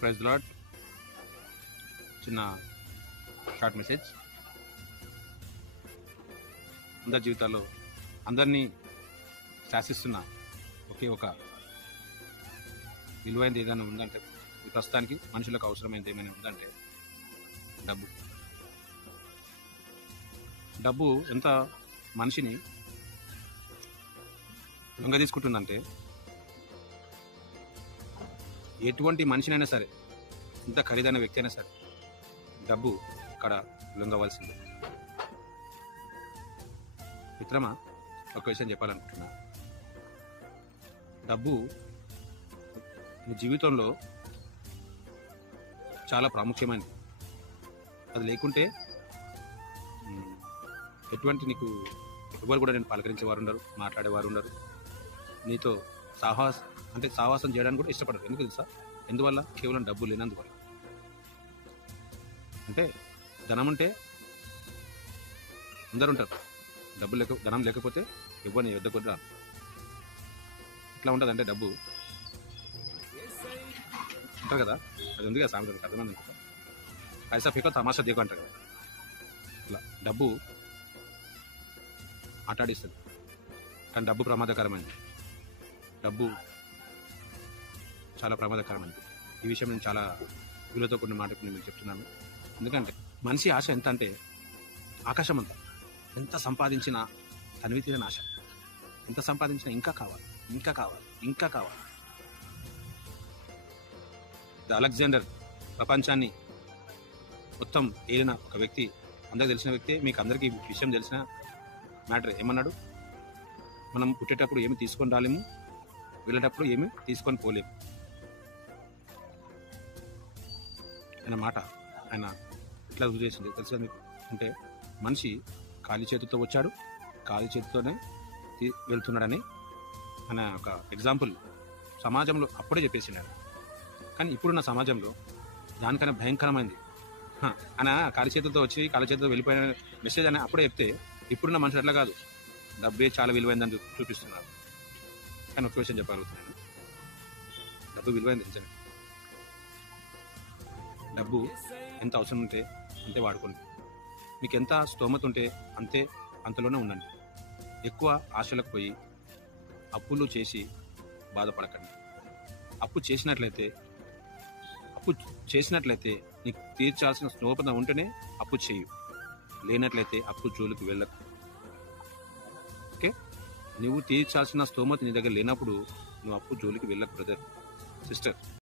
Praise Lord. చిన్న short message. అందరి జీవితాల్లో అందరినీ శాసిస్తున్న ఒకే ఒక విలువైనది ఏదైనా ఉందంటే, ఈ ప్రస్తుతానికి మనుషులకు అవసరమైనది ఏమైనా ఉందంటే డబ్బు. డబ్బు ఎంత మనిషిని లొంగ తీసుకుంటుందంటే, ఎటువంటి మనిషినైనా సరే, ఇంత ఖరీదైన వ్యక్తి అయినా సరే డబ్బు అక్కడ లొంగవలసిందే. మిత్రమా, ఒక విషయం చెప్పాలనుకుంటున్నా. డబ్బు నీ జీవితంలో చాలా ప్రాముఖ్యమైనది. అది లేకుంటే ఎటువంటి నీకు ఎవరు కూడా నేను పలకరించేవారు ఉండరు, మాట్లాడేవారు ఉండరు, నీతో సావాసం చేయడానికి కూడా ఇష్టపడరు. ఎందుకు తెలుసా? ఎందువల్ల? కేవలం డబ్బు లేనందువల్ల. అంటే ధనం ఉంటే అందరు ఉంటారు, ధనం లేకపోతే ఎవరిని యుద్ధ కూడా రాదు. ఇట్లా ఉంటుంది. అంటే డబ్బు అంటారు కదా, అది ఉంది కదా సామెత, అర్థమైంది అనుకుంటా. పైసా ఫీకో తమాషా దేకో అంటారు కదా. ఇట్లా డబ్బు ఆటాడిస్తుంది. కానీ డబ్బు ప్రమాదకరమైనది. డబ్బు చాలా ప్రమాదకరమైనది. ఈ విషయం నేను చాలా విలువతో కొన్ని మాటకు నేను చెప్తున్నాను. ఎందుకంటే మనిషి ఆశ ఎంత అంటే ఆకాశం అంతా. ఎంత సంపాదించినా తనివి తీరని ఆశ. ఎంత సంపాదించినా ఇంకా కావాలి, ఇంకా కావాలి, ఇంకా కావాలి. అలెగ్జాండర్ ప్రపంచాన్ని మొత్తం ఏలిన ఒక వ్యక్తి, అందరికి తెలిసిన వ్యక్తి. మీకు అందరికీ విషయం తెలిసిన మ్యాటర్. ఏమన్నాడు? మనం పుట్టేటప్పుడు ఏమి తీసుకొని రాలేము, వెళ్ళేటప్పుడు ఏమి తీసుకొని పోలేము అన్న మాట ఆయన ఇట్లా రుజువు చేసింది. తెలుసా మీకు? అంటే మనిషి ఖాళీ చేతితో వచ్చాడు, ఖాళీ చేతితోనే వెళ్తున్నాడని ఆయన ఒక ఎగ్జాంపుల్ సమాజంలో అప్పుడే చెప్పేసినాడు. కానీ ఇప్పుడున్న సమాజంలో దానికన్నా భయంకరమైంది. ఆయన ఖాళీ చేతితో వచ్చి ఖాళీ చేతితో వెళ్ళిపోయిన మెసేజ్ అని అప్పుడే చెప్తే, ఇప్పుడున్న మనుషులు అట్లా కాదు, డబ్బే చాలా విలువైందని చూపిస్తున్నారు. కానీ ఒక విషయం చెప్పగలుగుతున్నాను, డబ్బు విలువైంది నిజమే. డబ్బు ఎంత అవసరం ఉంటే అంతే వాడుకోండి. మీకు ఎంత స్తోమత ఉంటే అంతలోనే ఉండండి. ఎక్కువ ఆశలకు పోయి అప్పులు చేసి బాధపడకండి. అప్పు చేసినట్లయితే నీకు తీర్చాల్సిన స్తోమత ఉంటేనే అప్పు చేయు, లేనట్లయితే అప్పు జోలికి వెళ్ళకు. ఓకే? నువ్వు తీర్చాల్సిన స్తోమత నీ దగ్గర లేనప్పుడు నువ్వు అప్పు జోలికి వెళ్ళకు బ్రదర్, సిస్టర్.